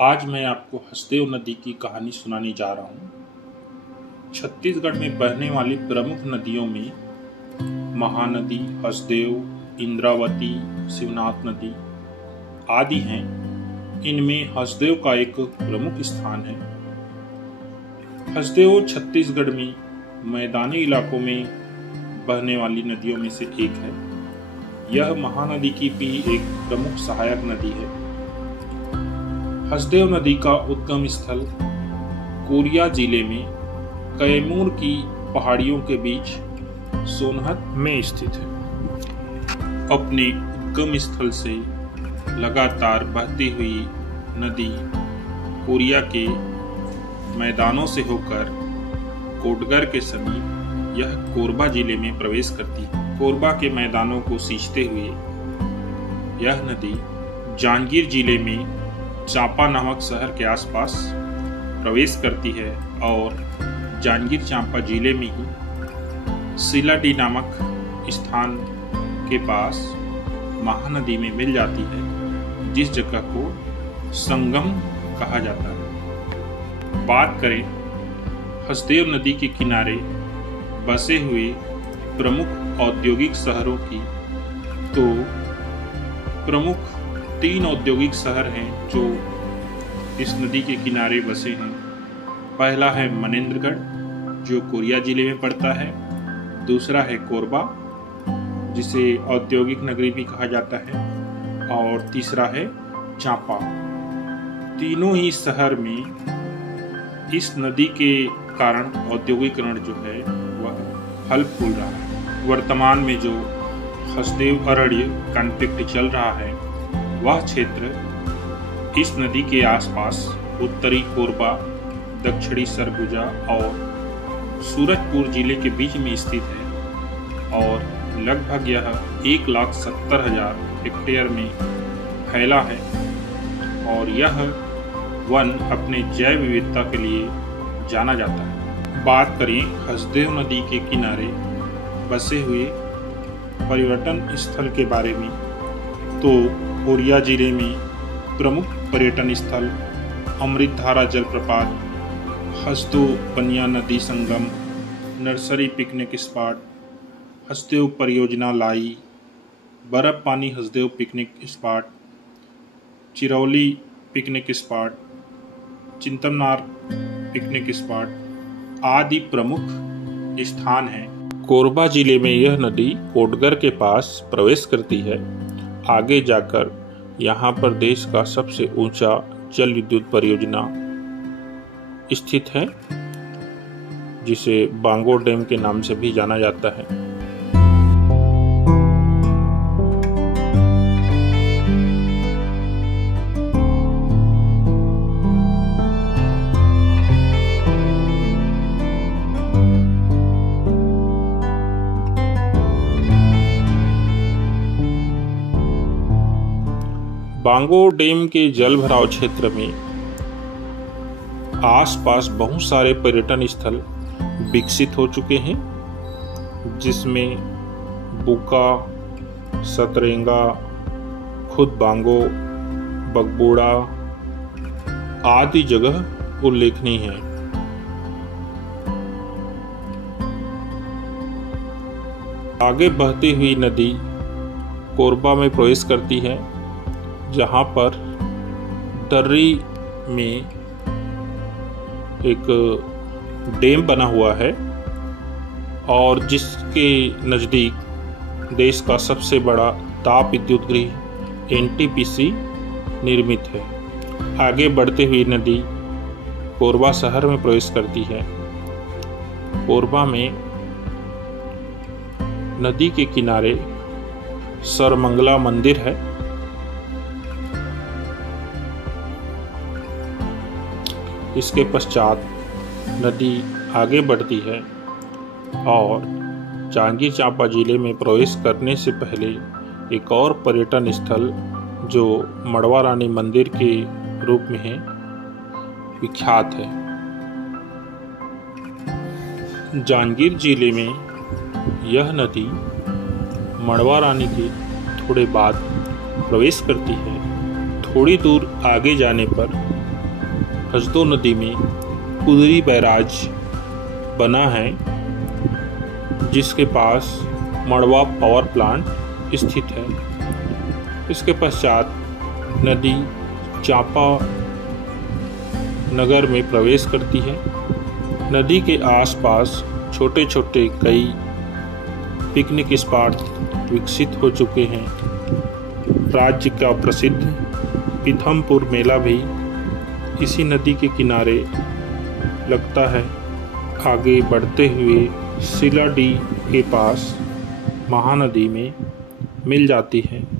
आज मैं आपको हसदेव नदी की कहानी सुनाने जा रहा हूँ। छत्तीसगढ़ में बहने वाली प्रमुख नदियों में महानदी, हसदेव, इंद्रावती, शिवनाथ नदी आदि हैं। इनमें हसदेव का एक प्रमुख स्थान है। हसदेव छत्तीसगढ़ में मैदानी इलाकों में बहने वाली नदियों में से एक है। यह महानदी की भी एक प्रमुख सहायक नदी है। हसदेव नदी का उद्गम स्थल कोरिया जिले में कैमूर की पहाड़ियों के बीच सोनहत में स्थित है। अपने उद्गम स्थल से लगातार बहती हुई नदी कोरिया के मैदानों से होकर कोटगर के समीप यह कोरबा जिले में प्रवेश करती है। कोरबा के मैदानों को सींचते हुए यह नदी जांजगीर जिले में चांपा नामक शहर के आसपास प्रवेश करती है और जांजगीर चांपा जिले में ही सिलाडी नामक स्थान के पास महानदी में मिल जाती है, जिस जगह को संगम कहा जाता है। बात करें हसदेव नदी के किनारे बसे हुए प्रमुख औद्योगिक शहरों की, तो प्रमुख 3 औद्योगिक शहर हैं जो इस नदी के किनारे बसे हैं। पहला है मनेन्द्रगढ़, जो कोरिया जिले में पड़ता है। दूसरा है कोरबा, जिसे औद्योगिक नगरी भी कहा जाता है। और तीसरा है चांपा। तीनों ही शहर में इस नदी के कारण औद्योगिकरण जो है वह फल फूल रहा है। वर्तमान में जो हसदेव अरण्य कॉन्फ्लिक्ट चल रहा है, वह क्षेत्र इस नदी के आसपास उत्तरी कोरबा, दक्षिणी सरगुजा और सूरजपुर जिले के बीच में स्थित है और लगभग यह 1,70,000 हेक्टेयर में फैला है। और यह वन अपने जैव विविधता के लिए जाना जाता है। बात करें हसदेव नदी के किनारे बसे हुए पर्यटन स्थल के बारे में, तो कोरिया जिले में प्रमुख पर्यटन स्थल अमृतधारा जलप्रपात, हसदेव पनिया नदी संगम, नर्सरी पिकनिक स्पॉट, हसदेव परियोजना लाई, बर्फ पानी Hasdeo picnic spot, Chirauli picnic spot, Chintamnar picnic spot आदि प्रमुख स्थान हैं। कोरबा जिले में यह नदी कोटगर के पास प्रवेश करती है। आगे जाकर यहाँ पर देश का सबसे ऊंचा जल विद्युत परियोजना स्थित है, जिसे बांगो डैम के नाम से भी जाना जाता है। बांगो डैम के जल भराव क्षेत्र में आसपास बहुत सारे पर्यटन स्थल विकसित हो चुके हैं, जिसमें बुका, सतरेंगा, खुद बांगो, बगबोड़ा आदि जगह उल्लेखनीय हैं। आगे बहती हुई नदी कोरबा में प्रवेश करती है, जहाँ पर दर्री में एक डैम बना हुआ है और जिसके नज़दीक देश का सबसे बड़ा ताप विद्युत गृह NTPC निर्मित है। आगे बढ़ते हुई नदी कोरबा शहर में प्रवेश करती है। कोरबा में नदी के किनारे सरमंगला मंदिर है। इसके पश्चात नदी आगे बढ़ती है और जांजगीर चांपा जिले में प्रवेश करने से पहले एक और पर्यटन स्थल, जो मड़वा रानी मंदिर के रूप में है, विख्यात है। जांजगीर जिले में यह नदी मड़वा रानी के थोड़े बाद प्रवेश करती है। थोड़ी दूर आगे जाने पर हसदो नदी में कुदरी बैराज बना है, जिसके पास मड़वा पावर प्लांट स्थित है। इसके पश्चात नदी चांपा नगर में प्रवेश करती है। नदी के आसपास छोटे छोटे कई पिकनिक स्पॉट विकसित हो चुके हैं। राज्य का प्रसिद्ध पीथमपुर मेला भी इसी नदी के किनारे लगता है। आगे बढ़ते हुए सिलाडी के पास महानदी में मिल जाती है।